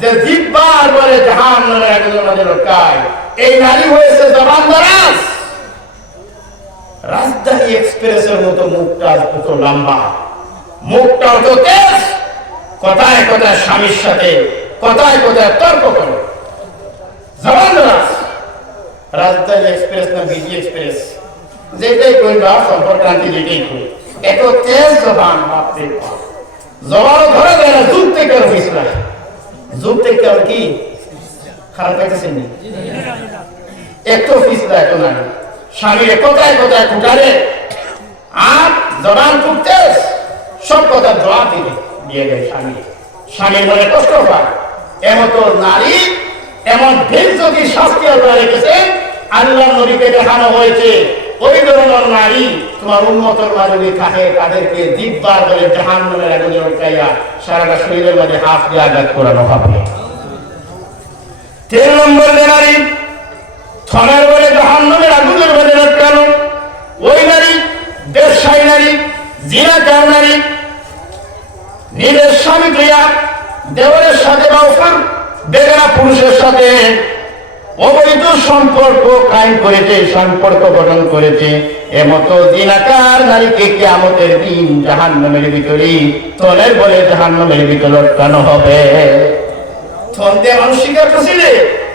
যে জিব্বার বলে জাহান নামে একজন মাঝে লটকায় এই নারী হয়েছে জবান দারাজ। রাজধানী এক্সপ্রেসের মতো মুখটা কত লম্বা। মুখটা অত তেজ। কথায় কথায় স্বামীর সাথে, কথায় কথায় তর্ক করে। জবান রাজধানী এক্সপ্রেস না বিজি এক্সপ্রেস? যেটাই কইবা সম্পর্কান্তি যেটাই কই এত তেজ জবান বাপ। জবান ধরে দেয় না থেকে যুগ থেকে আর কি খারাপ পাইতেছেন নি? একটু ফিসলা এত না স্বামীর কোথায় কোথায় কুটারে আর খুব তেজ সব কথা জবাব দিবে, দিয়ে দেয় স্বামী। স্বামীর মনে কষ্ট হয়। এমন তো নারী, এমন ভেদ যদি শাস্তি আল্লাহ রেখেছেন, আল্লাহ নবীকে দেখানো হয়েছে, ওই ধরনের নারী তোমার উন্মতর তাদেরকে দিব্বার বলে জাহান নামের আগুনে উঠাইয়া সারাটা শরীরের মাঝে হাত দিয়ে আঘাত করানো হবে। তিন নম্বর বলে জাহান নামের আগুনের মাঝে লটকানো ওই নারী, ব্যবসায়ী নারী জিনাকার নারী, নিজের স্বামী দেওয়ারের সাথে বা বেগানা পুরুষের সাথে অবৈধ সম্পর্ক কায়েম করেছে, সম্পর্ক গঠন করেছে। এমতো দিনাকার নারীকে কেয়ামতের দিন জাহান নামের ভিতরে তলের বলে জাহান নামের ভিতরে লটকানো হবে। তন্তে মানুষ স্বীকার করছিলে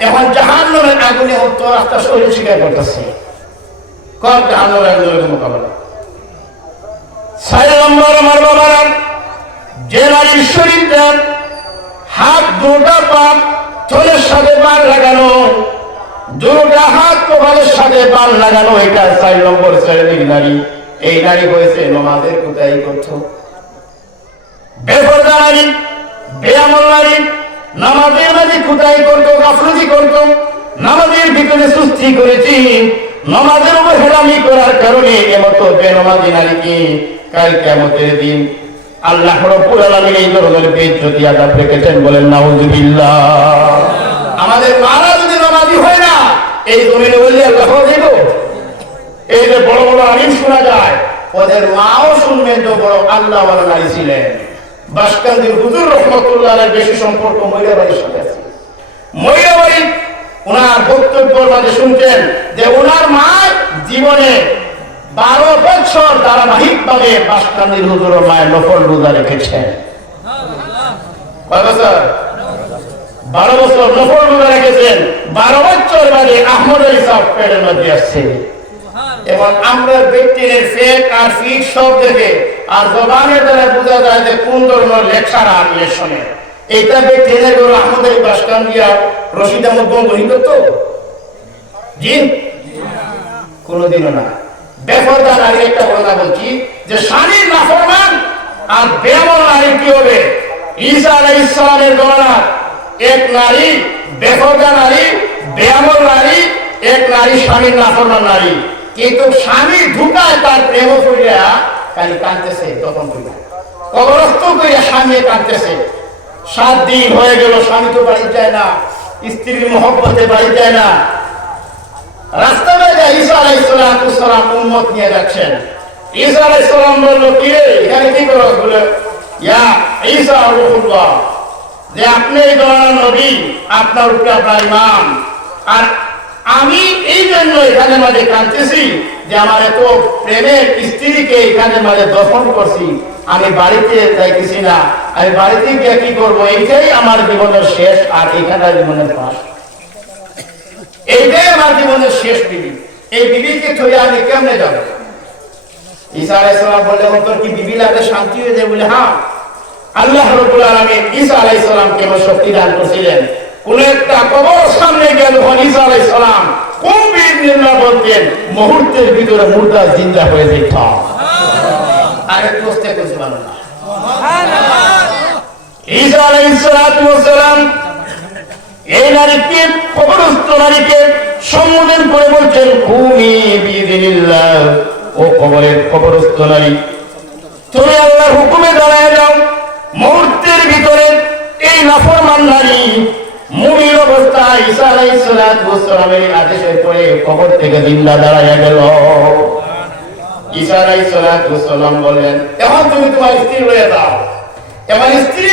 এখন জাহান নামের আগুনে তো রাস্তা শরীর স্বীকার করতেছে। কব জাহান নামের আগুনের মোকাবেলা। ছয় নম্বর, আমার বাবারা, যে নারীর শরীরটা হাত দুটা পাপ থলের সাথে বান লাগানো, দুটা হাত কপালের সাথে বান লাগানো, এটা চার নম্বর শ্রেণির নারী। এই নারী হয়েছে নমাজের কোথায় বেপরদা নারী, বেয়ামল নারী, নামাজের মাঝে কোথায় করতো, গাফলতি করতো, নামাজের ভিতরে সুস্থি করেছি, নামাজের উপর হেলামি করার কারণে এমতো বেনমাজি নারীকে কাল কেমতের দিন আল্লাহ রব্বুল এই ধরনের বেজ্জতি আযাব রেখেছেন বলেন, নাউজুবিল্লাহ। আমাদের মারা যদি নামাজি হয় না, এই জমিনে বললে আল্লাহ দেব এই যে বড় বড় আলিম শোনা যায়, ওদের মাও শুনবেন তো বড় আল্লাহ নারী ছিলেন। বাসকান্দির হুজুর রহমতুল্লাহ বেশি সম্পর্ক মহিলাবাড়ির সাথে আছে। মহিলাবাড়ি ওনার বক্তব্যের মাঝে শুনতেন যে ওনার মা জীবনে বারো বছর ধারাবাহিক ভাবে বাসকান্দির হুজুর মায়ের নফল রোজা রেখেছেন। কয় বছর? বারো বছর নফল রোজা রেখেছেন বারো বছর বাদে আহমদ আলী পেটের মধ্যে আসছে। এবং আমরা ব্যক্তির আর সব দেখে আর জবানের দ্বারা বোঝা যায় যে কোন ধরনের লেকচার আর লেসনে এইটা ব্যক্তি এনে আহমদ আলী বাসকান দিয়া রশিদ আহমদ করতো জি? কোনোদিনও না। বেফরদা নারীর একটা কথা বলছি যে স্বামীর নাফরমান আর বেমন নারী কি হবে? ঈসা আলাই ইসলামের গণনা এক নারী, বেফরদা নারী, বেয়ামল নারী, এক নারী স্বামীর নাফরমান নারী। কিন্তু স্বামী ঢুকায় তার প্রেম করিয়া খালি কাঁদতেছে, তখন করিয়া কবরস্থ করিয়া স্বামী কাঁদতেছে। সাত দিন হয়ে গেল, স্বামী তো বাড়ি যায় না, স্ত্রীর মহব্বতে বাড়ি যায় না। রাস্তা ঈসা আলাইসালাম উম্মত নিয়ে যাচ্ছেন। ঈসা আলাইসালাম বলল কি রে এখানে কি করো ইয়া ঈসা যে আপনি ধরনের নবী, আপনার উপরে আপনার ইমাম আর আমি এই জন্য এখানে মাঝে কাঁদতেছি যে আমার এত প্রেমের স্ত্রীকে এখানে মাঝে দফন করছি। আমি বাড়িতে যাইতেছি না। আমি বাড়িতে গিয়ে কি করব? এইটাই আমার জীবনের শেষ আর এখানে জীবনের পাশ এইটাই আমার জীবনের শেষ বিবি। এই বিবিকে থইয়া আমি কেমনে যাব? ঈসা আলাইহিস বলে তোর কি বিবি লাগে শান্তি হয়ে যায়? বলে হ্যাঁ। আল্লাহ রাব্বুল আলামিন ঈসা আলাইহিস সালামকে এমন শক্তি দান করেছিলেন। কোন একটা কবর সামনে গেল ঈসা আলাইহিস সালাম কোন বিদিনাল্লাহ বলতেন মুহূর্তের ভিতরে মুর্দা জিন্দা হয়ে যেত। আরে ঈসা সালাম এই নারীকে কবরস্থ নারীকে সম্বোধন করে বলছেন ভূমি বিদিনিল্লাহ ও কবরের কবরস্থ নারী। তুমি আল্লাহর হুকুমে দাঁড়ায় যাও। মুহূর্তের ভিতরে এই নাফরমান নারী মুমির অবস্থায় ঈসা আলাইহিস সালামের আদেশের পরে কবর থেকে জিন্দা দাঁড়ায় গেল। ঈসা আলাইহিস সালাতু ওয়াস সালাম বলেন এখন তুমি তোমার স্ত্রী হয়ে যাও। এবার স্ত্রী